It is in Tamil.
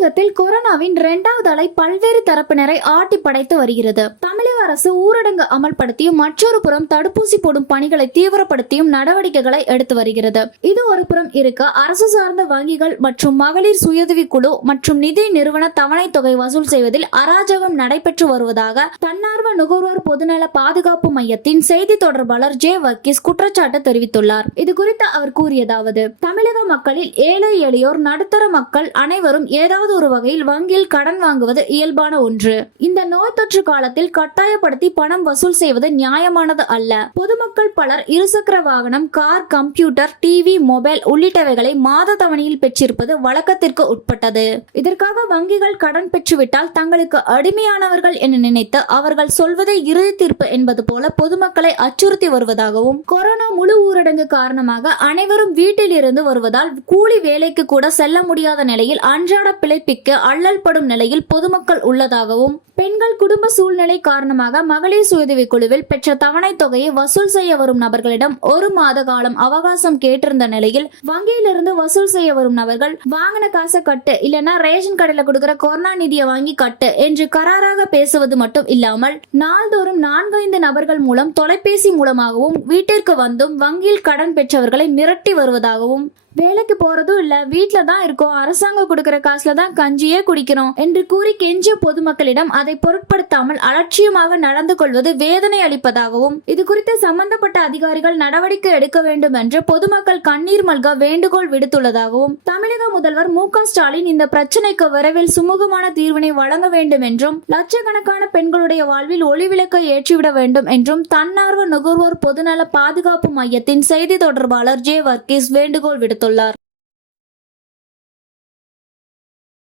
தமிழகத்தில் கொரோனாவின் இரண்டாவது அலை பல்வேறு தரப்பினரை ஆட்டி படைத்து வருகிறது. தமிழக அரசு ஊரடங்கு அமல்படுத்தியும் மற்றொரு புறம் தடுப்பூசி போடும் பணிகளை தீவிரப்படுத்தியும் நடவடிக்கைகளை எடுத்து வருகிறது. இது ஒரு புறம் இருக்க அரசு சார்ந்த வங்கிகள் மற்றும் மகளிர் சுயதவி குழு மற்றும் நிதி நிறுவன தவணை தொகை வசூல் செய்வதில் அராஜகம் நடைபெற்று வருவதாக தன்னார்வ நுகர்வோர் பொதுநல பாதுகாப்பு மையத்தின் செய்தி தொடர்பாளர் ஜே வர்கீஸ் குற்றச்சாட்டு தெரிவித்துள்ளார். இது குறித்து அவர் கூறியதாவது தமிழக மக்களில் ஏழை எளியோர் நடுத்தர மக்கள் அனைவரும் ஏதாவது ஒரு வகையில் வங்கியில் கடன் வாங்குவது இயல்பான ஒன்று. இந்த நோய் தொற்று காலத்தில் கட்டாயப்படுத்தி பணம் வசூல் செய்வது நியாயமானது அல்ல. பொதுமக்கள் பலர் இருசக்கர வாகனம் கார் கம்ப்யூட்டர் டிவி மொபைல் உள்ளிட்டவைகளை மாத தவணையில் பெற்றிருப்பது வழக்கத்திற்கு உட்பட்டது. இதற்காக வங்கிகள் கடன் பெற்றுவிட்டால் தங்களுக்கு அடிமையானவர்கள் என நினைத்து அவர்கள் சொல்வதை இறுதி தீர்ப்பு என்பது போல பொதுமக்களை அச்சுறுத்தி வருவதாகவும் கொரோனா முழு ஊரடங்கு காரணமாக அனைவரும் வீட்டில் இருந்து வருவதால் கூலி வேலைக்கு கூட செல்ல முடியாத நிலையில் அன்றாட பிழைப்பிக்க அல்லல் படும் நிலையில் பொதுமக்கள் உள்ளதாகவும் பெண்கள் குடும்ப சூழ்நிலை காரணமாக மகளிர் சுயதவி குழுவில் பெற்ற தவணை தொகையை வசூல் செய்ய வரும் நபர்களிடம் ஒரு மாத காலம் அவகாசம் கேட்டிருந்த நிலையில் வங்கியிலிருந்து வசூல் செய்ய வரும் நபர்கள் வாங்கின காசை கட்டு இல்லைன்னா ரேஷன் கடையில கொடுக்கிற கொரோனா நிதியை வாங்கி கட்டு என்று கராராக பேசுவது மட்டும் இல்லாமல் நாள்தோறும் நான்கைந்து நபர்கள் மூலம் தொலைபேசி மூலமாகவும் வீட்டிற்கு வந்தும் வங்கியில் கடன் பெற்றவர்களை மிரட்டி வருவதாகவும் வேலைக்கு போறதும் இல்ல வீட்ல தான் இருக்கோம். அரசாங்கம் கொடுக்கிற காசுல தான் கஞ்சியே குடிக்கிறோம் என்று கூறி கெஞ்சிய பொதுமக்களிடம் அதை பொருட்படுத்தாமல் அலட்சியமாக நடந்து கொள்வது வேதனை அளிப்பதாகவும் இது குறித்து சம்பந்தப்பட்ட அதிகாரிகள் நடவடிக்கை எடுக்க வேண்டும் என்று பொதுமக்கள் கண்ணீர் மல்க வேண்டுகோள் விடுத்துள்ளதாகவும் தமிழக முதல்வர் மு ஸ்டாலின் இந்த பிரச்சனைக்கு விரைவில் சுமூகமான தீர்வினை வழங்க வேண்டும் என்றும் லட்சக்கணக்கான பெண்களுடைய வாழ்வில் ஒளிவிளக்கை ஏற்றிவிட வேண்டும் என்றும் தன்னார்வ நுகர்வோர் பொதுநல பாதுகாப்பு மையத்தின் செய்தி தொடர்பாளர் ஜே வர்கீஸ் வேண்டுகோள் விடுத்துள்ளார்